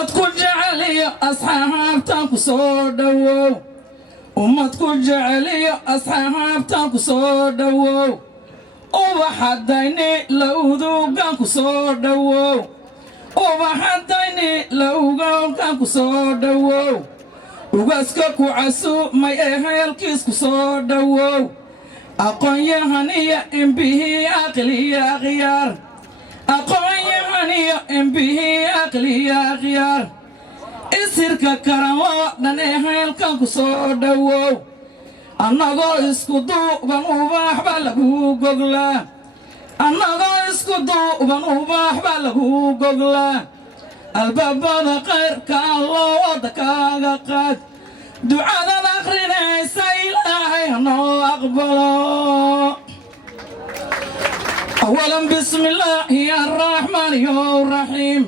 ummadku jeceliyo asxaabtan ku soo dhawow ummadku jeceliyo asxaabtan ku soo dhawow ubaxadayni lawdugan ku soo dhawow ubaxadayni lawdugan ku soo dhawow ugaska ku casumay ehelkiis ku soo dhawow aqoon-yahaniya imbihi aqliya khiyaar aqoon-yahaniya imbihi aqliya khiyaar isirka karanloo dhan ehelkan ku soo dhawow annagoo isku duuban ubax baa lagu goglaa annagoo isku duuban ubax baa lagu goglaa albaabada khayrka alloo wadda kaaga qaad ducadan akhrinaysa ilaahay hanoo aqbalo awalan bismi illaahi arraxmaani raxiim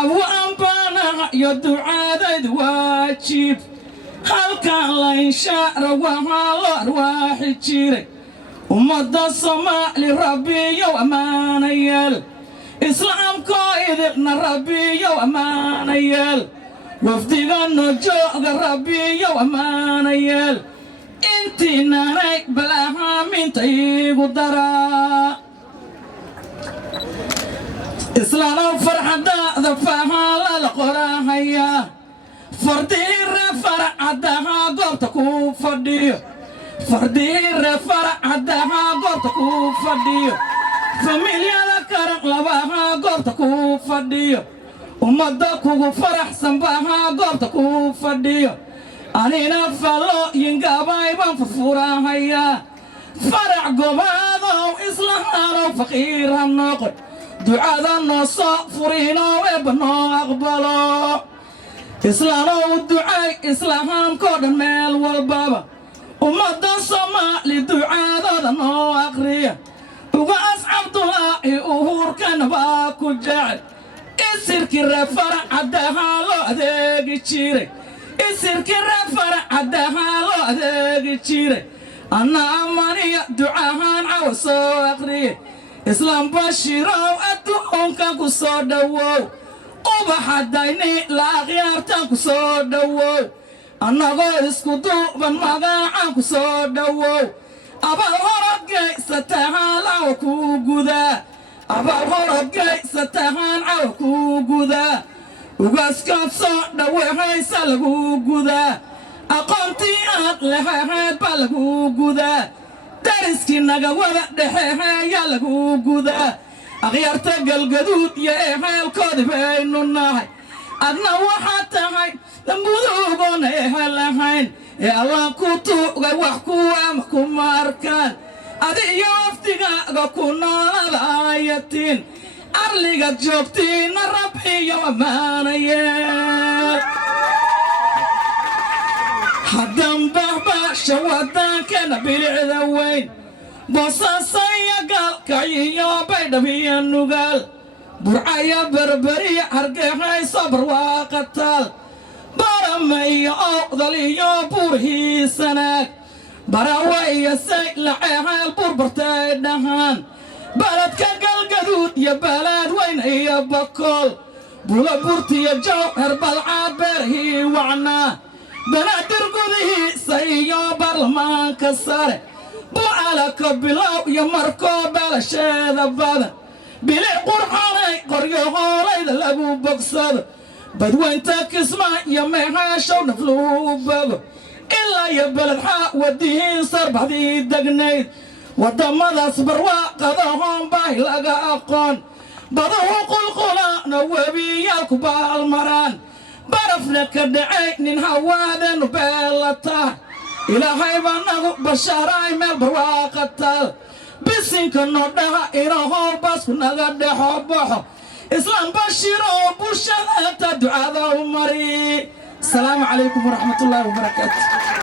awaan baana iyo ducaadayd waajib halkan la inshaara waxaa loo arwaaxi jiray ummadda soomaali rabbiyow ammaanayaal islaamkoo idibna rabbiyow ammaanayaal wafdiganno jooga rabbiyow ammaanayaal intiinanay balahaaminta iigu daraa islaanow farxadaada fahaala la qorahayaa fardiire faracadaha goobta ku fadhiyo fardiire faracadaha goobta ku fadhiyo familyada karan labaha goobta ku fadhiyo ummadda kugu faraxsan baha goobta ku fadhiyo anina fallooyingabay baan furfurahayaa farac gobaadow islahaanow faqiir ha noqon ducada noo soo furiinoo eebba noo aqbalo islaanow ducay islaamkoo dhan meel walbaba ummadda soomaali ducaadooda noo aqriya ugaas cabdulaahi uhuurkana baa ku jecel isirkii ree faracadahaa loo adeegi jiray isirkii ree faracadahaa loo adeegi jiray anna amaniya ducahaan cawa soo aqriye islaam bashiirow adduunkan ku soo dhawow ubaxadayni la akhyaartan ku soo dhawow annagoo isku duuban magacaan ku soo dhawow abaal horodgaysatahaan cawa kuu gudaa abaal horodgaysatahaan cawa kuu gudaa ugaaskaad soo dhawehaysa lagu gudaa aqoontii aad lehehayd baa lagu gudaa dariskii naga wada dhexeeyaa lagu gudaa akhyaarta galgaduud iyo ehelkoodii baynu nahay adna waxaad tahay dambuduugoona ehel ahayn ee allah ku tuugay wax kuwaama kuma arkaan adi iyo wafdigaaga ku noolada aayatiin arligaad joogtiinna rabbiyo ammaanayeel haddaan bahbaasha waddaankeena bilicda weyn boosaasayo gaalkacyiyo baydhabiyo nugaal burcaya berberiya hargeyhayso barwaaqataal baramayo owdal iyo buurhiisanaag barawaiyo saylaceehayl burbartay dhahaan baladka galgaduud iyo balaad weyn iyo bakool bula burtiyo jawhar balcaad beerhii wacnaa banaadir gudihiisa iyo baarlamaanka sare bucalaka bilow iyo markoo beelasheeda badan bilic qurxanay qoryo hoolayda lagu bogsado badweynta kismaa iyo meexaashow nafluu bogo ilaa iyo beledxaa wadihiin sarbaxdii degnayd waddamadaas barwaaqadahoon baahi laga aqoon baduhu qulqulaana webiyaalku baalmaraan barafna ka dhacay nin hawaadeenu beelataa ilaahay baa nagu bashaaraay meel barwaaqataal bisinka nodhaha inahoo baasku naga dhexo baxo islaam bashiiroo bulshadaata ducada u mari asalaamu calaykum waraxmatullaahi wabarakaatu